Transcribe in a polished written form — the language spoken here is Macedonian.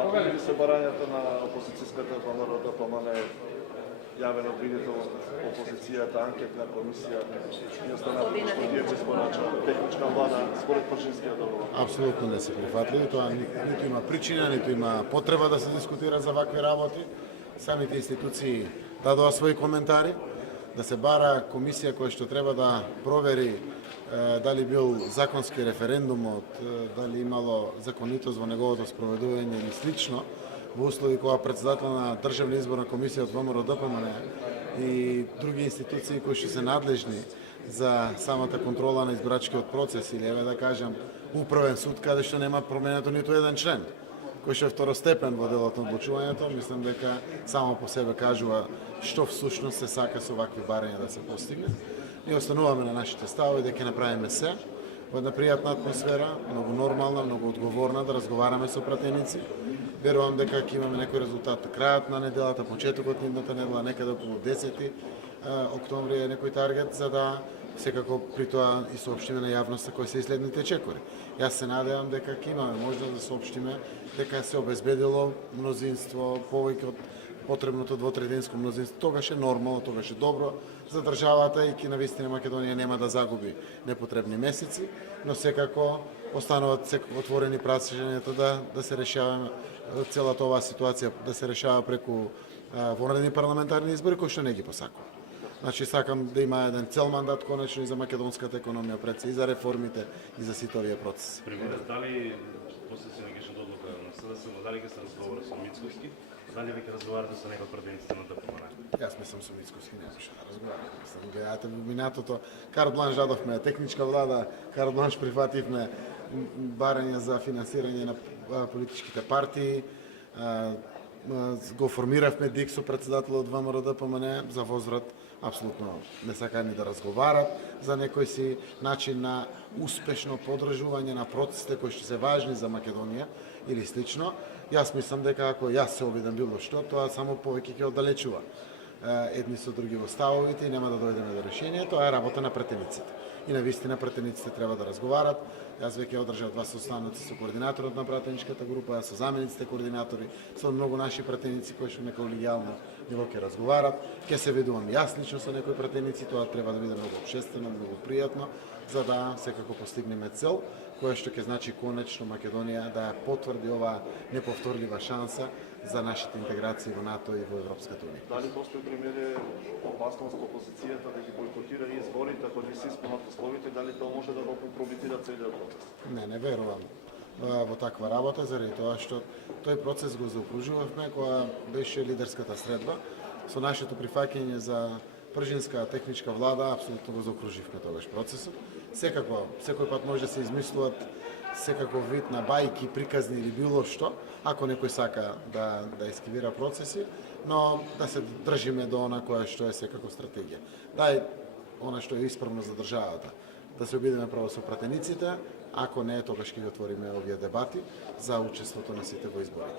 прифатливи ли се барањата на опозицијската ВМРО-ДПМН, јавен обвинител опозицијата, анкетна комисија и останати што вие го испорача техничка влада според Пршинскиот договор? Апсолутно не се прифатливи, тоа ниту има причина, ниту има потреба да се дискутира за вакви работи. Самите институции дадоа своји коментари, да се бара комисија која што треба да провери дали бил законски референдумот, дали имало законитост во неговото спроведување или слично, во услови кога председател на Државна изборна комисија од ВМРО-ДПМН и други институции кои што се надлежни за самата контрола на избирачкиот процес или еве да кажам управен суд каде што нема променето ниту еден член кој што е второстепен во делот на одлучувањето, мислам дека само по себе кажува што всушност се сака со вакви барања да се постигне. Ние остануваме на нашите ставови дека ќе направиме се во една пријатна атмосфера, многу нормална, многу одговорна, да разговараме со пратеници. Верувам дека ќе имаме некој резултат крајот на неделата, почетокот на идната недела, некаде околу 10 октомври е некој таргет, за да секако при тоа и соопштиме на јавноста кои се следните чекори. Јас се надевам дека ќе имаме можност да соопштиме дека се обезбедило мнозинство, повеќе од потребното двотрединско мнозинство. Тогаш е нормално, тогаш е добро за државата и ќе навистина Македонија нема да загуби непотребни месеци, но секако остануваат отворени прашањата да се решава целата оваа ситуација, да се решава преку вонредни парламентарни избори кои што не ги посакувам. Значи, сакам да има еден цел мандат конечно и за македонската економија пред се, и за реформите, и за сите овие процеси. Премиерот, дали после сегашната одлука на СДС, дали ќе се разговара со Мицкоски, дали веќе разговарате со некои пратеници на ДПМН? Јас мислам со Мицкоски немаше да разговараме. Мислам, гледате во минатото, карт бланш дадовме, техничка влада, карт бланш прифативме барање за финансирање на политичките партии, го формиравме ДИК со председател од ВМРО-ДПМН за возврат. Апсолутно не сакаат ни да разговарат за некој си начин на успешно подржување на процесите кои што се важни за Македонија или слично. Јас мислам дека ако јас се обидам било што, тоа само повеќе ќе оддалечува едни со други во ставовите и нема да дојдеме до решение. Тоа е работа на пратениците. И навистина пратениците треба да разговарат. Јас веќе одржав 2 состаноци со координаторот на пратеничката група, со замениците координатори, со многу наши пратеници кои што на колегијално ниво ќе разговарат. Ќе се видувам јас лично со некои пратеници, тоа треба да биде многу општествено, многу пријатно, за да секако постигнеме цел, која што ќе значи конечно Македонија да ја потврди оваа неповторлива шанса за нашите интеграции во НАТО и во Европската унија. Дали постои, премиере, опасност опозицијата да ги бойкотира изборите ако не се исполнат условите, дали тоа може да го компрометира целиот процес? Не верувам во таква работа, заради тоа што тој процес го заокружувавме кога беше лидерската средба. Со нашето прифаќање за пржинска техничка влада, апсолутно го заокруживме тогаш процесот. Секако, секој пат може да се измислуваат секаков вид на бајки, приказни или било што, ако некој сака да ескивира процеси, но да се држиме до она која што е секако стратегија. Дај она што е исправно за државата. Да се обидеме право со пратениците, ако не, тогаш ќе ги отвориме овие дебати за учеството на сите во изборите.